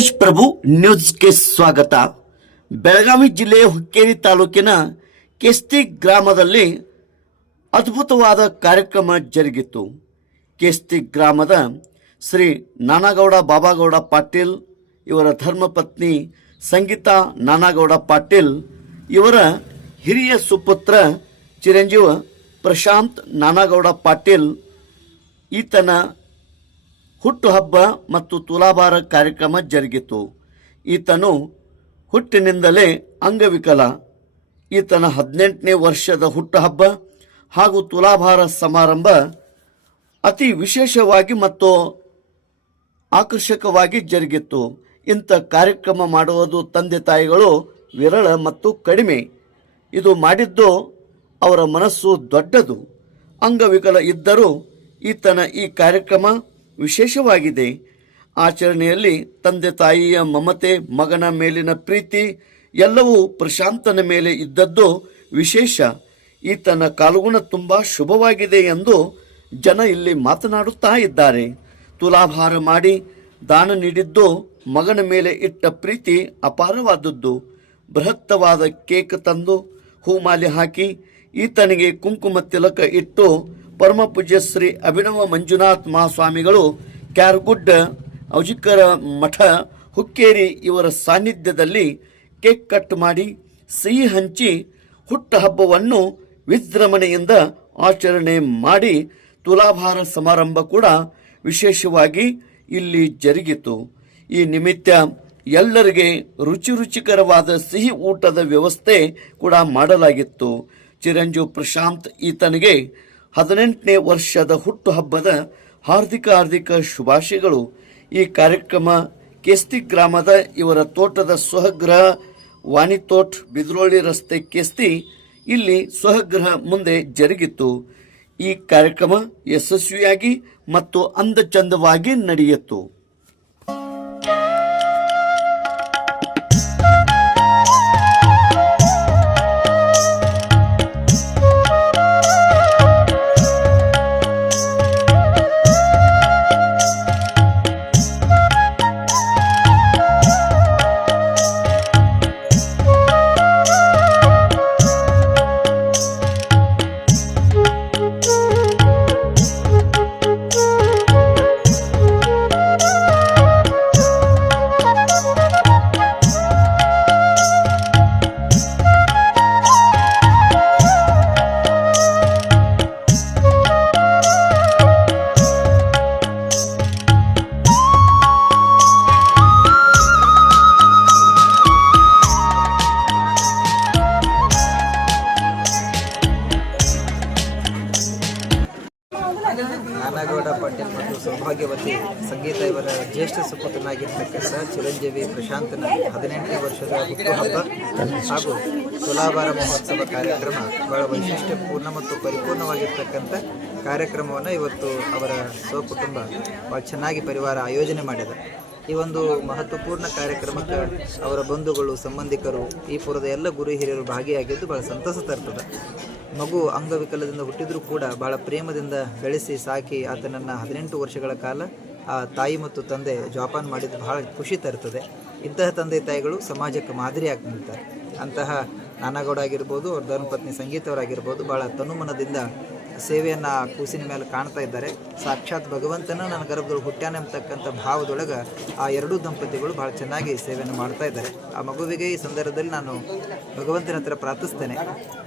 ಮಹೇಶ್ ಪ್ರಭು ನ್ಯೂಸ್ಗೆ ಸ್ವಾಗತ. ಬೆಳಗಾವಿ ಜಿಲ್ಲೆಯ ಹುಕ್ಕೇರಿ ತಾಲೂಕಿನ ಕೆಸ್ತಿ ಗ್ರಾಮದಲ್ಲಿ ಅದ್ಭುತವಾದ ಕಾರ್ಯಕ್ರಮ ಜರುಗಿತು. ಕೆಸ್ತಿ ಗ್ರಾಮದ ಶ್ರೀ ನಾನಾಗೌಡ ಬಾಬಾಗೌಡ ಪಾಟೀಲ್ ಇವರ ಧರ್ಮಪತ್ನಿ ಸಂಗೀತಾ ನಾನಾಗೌಡ ಪಾಟೀಲ್ ಇವರ ಹಿರಿಯ ಸುಪುತ್ರ ಚಿರಂಜೀವ ಪ್ರಶಾಂತ್ ನಾನಾಗೌಡ ಪಾಟೀಲ್ ಈತನ ಹುಟ್ಟುಹಬ್ಬ ಮತ್ತು ತುಲಾಭಾರ ಕಾರ್ಯಕ್ರಮ ಜರುಗಿತು. ಈತನು ಹುಟ್ಟಿನಿಂದಲೇ ಅಂಗವಿಕಲ. ಈತನ 18ನೇ ವರ್ಷದ ಹುಟ್ಟುಹಬ್ಬ ಹಾಗೂ ತುಲಾಭಾರ ಸಮಾರಂಭ ಅತಿ ವಿಶೇಷವಾಗಿ ಮತ್ತು ಆಕರ್ಷಕವಾಗಿ ಜರುಗಿತು. ಇಂಥ ಕಾರ್ಯಕ್ರಮ ಮಾಡುವುದು ತಂದೆ ತಾಯಿಗಳು ವಿರಳ ಮತ್ತು ಕಡಿಮೆ. ಇದು ಮಾಡಿದ್ದು ಅವರ ಮನಸ್ಸು ದೊಡ್ಡದು. ಅಂಗವಿಕಲ ಇದ್ದರೂ ಈತನ ಈ ಕಾರ್ಯಕ್ರಮ ವಿಶೇಷವಾಗಿದೆ. ಆಚರಣೆಯಲ್ಲಿ ತಂದೆ ತಾಯಿಯ ಮಮತೆ, ಮಗನ ಮೇಲಿನ ಪ್ರೀತಿ ಎಲ್ಲವೂ ಪ್ರಶಾಂತನ ಮೇಲೆ ಇದ್ದದ್ದು ವಿಶೇಷ. ಈತನ ಕಾಲುಗುಣ ತುಂಬ ಶುಭವಾಗಿದೆ ಎಂದು ಜನ ಇಲ್ಲಿ ಮಾತನಾಡುತ್ತಾ ಇದ್ದಾರೆ. ತುಲಾಭಾರ ಮಾಡಿ ದಾನ ನೀಡಿದ್ದು ಮಗನ ಮೇಲೆ ಇಟ್ಟ ಪ್ರೀತಿ ಅಪಾರವಾದದ್ದು. ಬೃಹತ್ತವಾದ ಕೇಕ್ ತಂದು ಹೂಮಾಲೆ ಹಾಕಿ ಈತನಿಗೆ ಕುಂಕುಮ ತಿಲಕ ಇಟ್ಟು ಪರಮ ಪೂಜ್ಯ ಶ್ರೀ ಅಭಿನವ ಮಂಜುನಾಥ್ ಮಹಾಸ್ವಾಮಿಗಳು ಕ್ಯಾರಗುಡ್ಡ ಔಜಿಕರ ಮಠ ಹುಕ್ಕೇರಿ ಇವರ ಸಾನ್ನಿಧ್ಯದಲ್ಲಿ ಕೇಕ್ ಕಟ್ ಮಾಡಿ ಸಿಹಿ ಹಂಚಿ ಹುಟ್ಟುಹಬ್ಬವನ್ನು ವಿಜೃಂಭಣೆಯಿಂದ ಆಚರಣೆ ಮಾಡಿ ತುಲಾಭಾರ ಸಮಾರಂಭ ಕೂಡ ವಿಶೇಷವಾಗಿ ಇಲ್ಲಿ ಜರುಗಿತು. ಈ ನಿಮಿತ್ತ ಎಲ್ಲರಿಗೆ ರುಚಿಕರವಾದ ಸಿಹಿ ಊಟದ ವ್ಯವಸ್ಥೆ ಕೂಡ ಮಾಡಲಾಗಿತ್ತು. ಚಿರಂಜೀವ್ ಪ್ರಶಾಂತ್ ಈತನಿಗೆ 18ನೇ ವರ್ಷದ ಹುಟ್ಟುಹಬ್ಬದ ಹಾರ್ದಿಕ ಶುಭಾಶಯಗಳು. ಈ ಕಾರ್ಯಕ್ರಮ ಕೆಸ್ತಿ ಗ್ರಾಮದ ಇವರ ತೋಟದ ಸ್ವಗೃಹ ವಾಣಿತೋಟ್ ಬಿದ್ರೋಳಿ ರಸ್ತೆ ಕೆಸ್ತಿ ಇಲ್ಲಿ ಸ್ವಗೃಹ ಮುಂದೆ ಜರುಗಿತು. ಈ ಕಾರ್ಯಕ್ರಮ ಯಶಸ್ವಿಯಾಗಿ ಮತ್ತು ಅಂದಚಂದವಾಗಿ ನಡೆಯಿತು. ನಾನಾಗೌಡ ಪಾಟೀಲ್ ಮತ್ತು ಸೌಭಾಗ್ಯವತಿ ಸಂಗೀತ ಇವರ ಜ್ಯೇಷ್ಠ ಸುಪುತ್ರನಾಗಿರ್ತಕ್ಕಂಥ ಚಿರಂಜೀವಿ ಪ್ರಶಾಂತನ 18ನೇ ವರ್ಷದ ಹುಟ್ಟುಹಬ್ಬ ಹಾಗೂ ತುಲಾಭಾರ ಮಹೋತ್ಸವ ಕಾರ್ಯಕ್ರಮ ಬಹಳ ವೈಶಿಷ್ಟ್ಯಪೂರ್ಣ ಮತ್ತು ಪರಿಪೂರ್ಣವಾಗಿರ್ತಕ್ಕಂಥ ಕಾರ್ಯಕ್ರಮವನ್ನು ಇವತ್ತು ಅವರ ಸ್ವಕುಟುಂಬ ಭಾಳ ಚೆನ್ನಾಗಿ ಪರಿವಾರ ಆಯೋಜನೆ ಮಾಡಿದೆ. ಈ ಒಂದು ಮಹತ್ವಪೂರ್ಣ ಕಾರ್ಯಕ್ರಮಕ್ಕೆ ಅವರ ಬಂಧುಗಳು, ಸಂಬಂಧಿಕರು, ಈ ಪುರದ ಎಲ್ಲ ಗುರು ಹಿರಿಯರು ಭಾಗಿಯಾಗಿದ್ದು ಬಹಳ ಸಂತಸ ತರ್ತದೆ. ಮಗು ಅಂಗವಿಕಲದಿಂದ ಹುಟ್ಟಿದರೂ ಕೂಡ ಬಹಳ ಪ್ರೇಮದಿಂದ ಬೆಳೆಸಿ ಸಾಕಿ ಆತನನ್ನು 18 ವರ್ಷಗಳ ಕಾಲ ಆ ತಾಯಿ ಮತ್ತು ತಂದೆ ಜೋಪಾನ ಮಾಡಿದ್ದು ಬಹಳ ಖುಷಿ ತರ್ತದೆ. ಇಂತಹ ತಂದೆ ತಾಯಿಗಳು ಸಮಾಜಕ್ಕೆ ಮಾದರಿಯಾಗಿ ನಿಲ್ತಾರೆ. ಅಂತಹ ನಾನಾಗೌಡ ಆಗಿರ್ಬೋದು, ಅವ್ರ ಧರ್ಮಪತ್ನಿ ಸಂಗೀತವರಾಗಿರ್ಬೋದು ಭಾಳ ತನುಮನದಿಂದ ಸೇವೆಯನ್ನು ಕೂಸಿನ ಮೇಲೆ ಕಾಣ್ತಾ ಇದ್ದಾರೆ. ಸಾಕ್ಷಾತ್ ಭಗವಂತನ ನನ್ನ ಗರ್ಭದೊಳಗೆ ಹುಟ್ಟ್ಯಾನೆ ಅಂತಕ್ಕಂಥ ಭಾವದೊಳಗೆ ಆ ಎರಡೂ ದಂಪತಿಗಳು ಭಾಳ ಚೆನ್ನಾಗಿ ಸೇವೆಯನ್ನು ಮಾಡ್ತಾ ಇದ್ದಾರೆ. ಆ ಮಗುವಿಗೆ ಈ ಸಂದರ್ಭದಲ್ಲಿ ನಾನು ಭಗವಂತನ ಹತ್ರ ಪ್ರಾರ್ಥಿಸ್ತೇನೆ,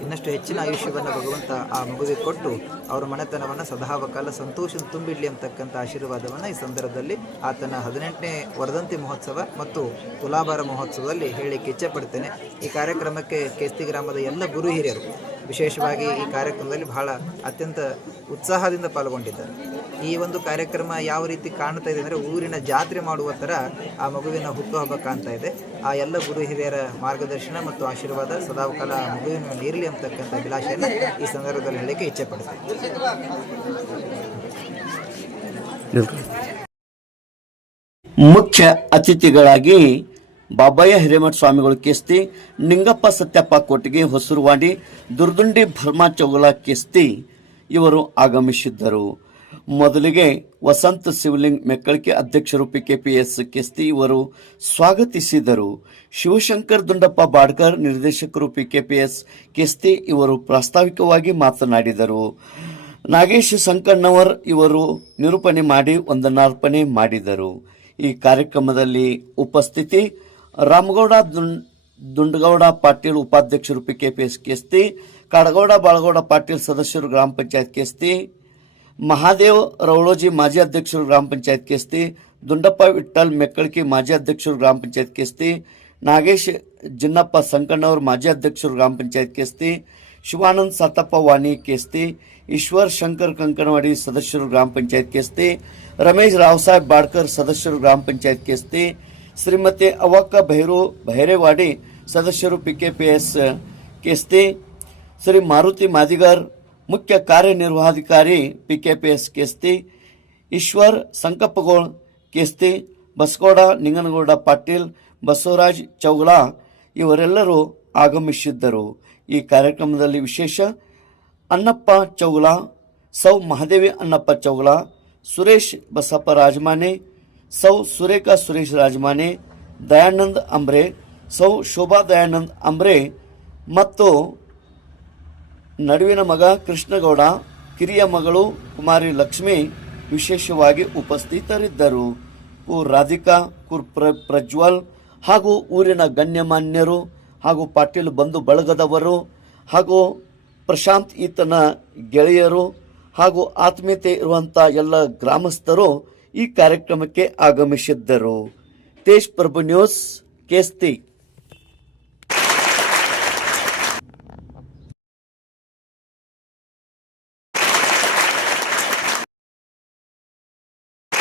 ಇನ್ನಷ್ಟು ಹೆಚ್ಚಿನ ಆಯುಷ್ಯವನ್ನು ಭಗವಂತ ಆ ಮಗುವಿಗೆ ಕೊಟ್ಟು ಅವರ ಮನೆತನವನ್ನು ಸದಾಕಾಲ ಸಂತೋಷ ತುಂಬಿಡಲಿ ಅಂತಕ್ಕಂಥ ಆಶೀರ್ವಾದವನ್ನು ಈ ಸಂದರ್ಭದಲ್ಲಿ ಆತನ 18ನೇ ವರ್ಧಂತಿ ಮಹೋತ್ಸವ ಮತ್ತು ತುಲಾಭಾರ ಮಹೋತ್ಸವದಲ್ಲಿ ಹೇಳಲಿಕ್ಕೆ ಇಚ್ಛೆಪಡ್ತೇನೆ. ಈ ಕಾರ್ಯಕ್ರಮಕ್ಕೆ ಕೆಸ್ತಿ ಗ್ರಾಮದ ಎಲ್ಲ ಗುರು ಹಿರಿಯರು ವಿಶೇಷವಾಗಿ ಈ ಕಾರ್ಯಕ್ರಮದಲ್ಲಿ ಬಹಳ ಅತ್ಯಂತ ಉತ್ಸಾಹದಿಂದ ಪಾಲ್ಗೊಂಡಿದ್ದಾರೆ. ಈ ಒಂದು ಕಾರ್ಯಕ್ರಮ ಯಾವ ರೀತಿ ಕಾಣ್ತಾ ಇದೆ ಅಂದರೆ ಊರಿನ ಜಾತ್ರೆ ಮಾಡುವ ಥರ ಆ ಮಗುವಿನ ಹುಟ್ಟುಹಬ್ಬ ಕಾಣ್ತಾ ಇದೆ. ಆ ಎಲ್ಲ ಗುರು ಹಿರಿಯರ ಮಾರ್ಗದರ್ಶನ ಮತ್ತು ಆಶೀರ್ವಾದ ಸದಾಕಾಲ ಮಗುವಿನ ಮೇಲೆ ಇರಲಿ ಅಂತಕ್ಕಂಥ ಅಭಿಲಾಷೆಯನ್ನು ಈ ಸಂದರ್ಭದಲ್ಲಿ ಹೇಳಲಿಕ್ಕೆ ಇಚ್ಛೆ ಪಡ್ತೇನೆ. ಮುಖ್ಯ ಅತಿಥಿಗಳಾಗಿ ಬಾಬಯ್ಯ ಹಿರೇಮಠ ಸ್ವಾಮಿಗಳು ಕೆಸ್ತಿ, ನಿಂಗಪ್ಪ ಸತ್ಯಪ್ಪ ಕೊಟ್ಟಿಗೆ ಹೊಸರುವಾಡಿ, ದುರ್ದುಂಡಿ ಭರ್ಮಾ ಚೌಗಲ ಕೆಸ್ತಿ ಇವರು ಆಗಮಿಸಿದ್ದರು. ಮೊದಲಿಗೆ ವಸಂತ ಶಿವಲಿಂಗ್ ಮೆಕ್ಕಳಿಕೆ ಅಧ್ಯಕ್ಷರು ಪಿಕೆಪಿಎಸ್ ಕೆಸ್ತಿ ಇವರು ಸ್ವಾಗತಿಸಿದರು. ಶಿವಶಂಕರ್ ದುಂಡಪ್ಪ ಬಾಡ್ಕರ್ ನಿರ್ದೇಶಕರು ಪಿಕೆಪಿಎಸ್ ಕೆಸ್ತಿ ಇವರು ಪ್ರಾಸ್ತಾವಿಕವಾಗಿ ಮಾತನಾಡಿದರು. ನಾಗೇಶ್ ಸಂಕಣ್ಣವರ್ ಇವರು ನಿರೂಪಣೆ ಮಾಡಿ ವಂದನಾರ್ಪಣೆ ಮಾಡಿದರು. ಈ ಕಾರ್ಯಕ್ರಮದಲ್ಲಿ ಉಪಸ್ಥಿತಿ ರಾಮಗೌಡ ದುಂಡಗೌಡ ಪಾಟೀಲ್ ಉಪಾಧ್ಯಕ್ಷರು ಪಿಕೆಪಿಎಸ್ ಕೆಸ್ತಿ, ಕಾಡಗೌಡ ಬಾಳಗೌಡ ಪಾಟೀಲ್ ಸದಸ್ಯರು ಗ್ರಾಮ ಪಂಚಾಯತ್ ಕೆಸ್ತಿ, ಮಹಾದೇವ್ ರವಳೋಜಿ ಮಾಜಿ ಅಧ್ಯಕ್ಷರು ಗ್ರಾಮ ಪಂಚಾಯತ್ ಕೆಸ್ತಿ, ದುಂಡಪ್ಪ ವಿಠ್ಠಲ್ ಮೆಕ್ಕಳಿಕೆ ಮಾಜಿ ಅಧ್ಯಕ್ಷರು ಗ್ರಾಮ ಪಂಚಾಯತ್ ಕೆಸ್ತಿ, ನಾಗೇಶ್ ಜಿನ್ನಪ್ಪ ಸಂಕಣ್ಣವರು ಮಾಜಿ ಅಧ್ಯಕ್ಷರು ಗ್ರಾಮ ಪಂಚಾಯತ್ ಕೆಸ್ತಿ, ಶಿವಾನಂದ್ ಸಾತಪ್ಪ ವಾಣಿ ಕೆಸ್ತಿ, ಈಶ್ವರ್ ಶಂಕರ್ ಕಂಕನವಾಡಿ ಸದಸ್ಯರು ಗ್ರಾಮ ಪಂಚಾಯತ್ ಕೆಸ್ತಿ, ರಮೇಶ್ ರಾವ್ಸಾಹೇಬ್ ಬಾಡ್ಕರ್ ಸದಸ್ಯರು ಗ್ರಾಮ ಪಂಚಾಯತ್ ಕೆಸ್ತಿ, ಶ್ರೀಮತಿ ಅವಕ್ಕ ಭೈರೇವಾಡಿ ಸದಸ್ಯರು ಪಿಕೆಪಿಎಸ್ ಕೆಸ್ತಿ, ಶ್ರೀ ಮಾರುತಿ ಮಾದಿಗರ್ ಮುಖ್ಯ ಕಾರ್ಯನಿರ್ವಹಣಾಧಿಕಾರಿ ಪಿಕೆಪಿಎಸ್ ಕೆಸ್ತಿ, ಈಶ್ವರ್ ಸಂಕಪ್ಪಗೋಳ್ ಕೆಸ್ತಿ, ಬಸಗೌಡ ನಿಂಗನಗೌಡ ಪಾಟೀಲ್, ಬಸವರಾಜ್ ಚೌಗಲಾ ಇವರೆಲ್ಲರೂ ಆಗಮಿಸಿದ್ದರು. ಈ ಕಾರ್ಯಕ್ರಮದಲ್ಲಿ ವಿಶೇಷ ಅನ್ನಪ್ಪ ಚೌಗಲಾ, ಸೌ ಮಹಾದೇವಿ ಅನ್ನಪ್ಪ ಚೌಗಲಾ, ಸುರೇಶ್ ಬಸಪ್ಪ ರಾಜಮಾನೆ, ಸೌ ಸುರೇಖಾ ಸುರೇಶ್ ರಾಜಮಾನೆ, ದಯಾನಂದ್ ಅಂಬ್ರೆ, ಸೌ ಶೋಭಾ ದಯಾನಂದ್ ಅಂಬ್ರೆ ಮತ್ತು ನಡುವಿನ ಮಗ ಕೃಷ್ಣಗೌಡ, ಕಿರಿಯ ಮಗಳು ಕುಮಾರಿ ಲಕ್ಷ್ಮಿ ವಿಶೇಷವಾಗಿ ಉಪಸ್ಥಿತರಿದ್ದರು. ರಾಧಿಕಾ ಪ್ರಜ್ವಲ್ ಹಾಗೂ ಊರಿನ ಗಣ್ಯಮಾನ್ಯರು ಹಾಗೂ ಪಾಟೀಲ್ ಬಂಧು ಬಳಗದವರು ಹಾಗೂ ಪ್ರಶಾಂತ್ ಈತನ ಗೆಳೆಯರು ಹಾಗೂ ಆತ್ಮೀಯತೆ ಇರುವಂಥ ಎಲ್ಲ ಗ್ರಾಮಸ್ಥರು ಈ ಕಾರ್ಯಕ್ರಮಕ್ಕೆ ಆಗಮಿಸಿದ್ದರು. ತೇಜ್ ಪ್ರಭು ನ್ಯೂಸ್ ಕೆಸ್ತಿ.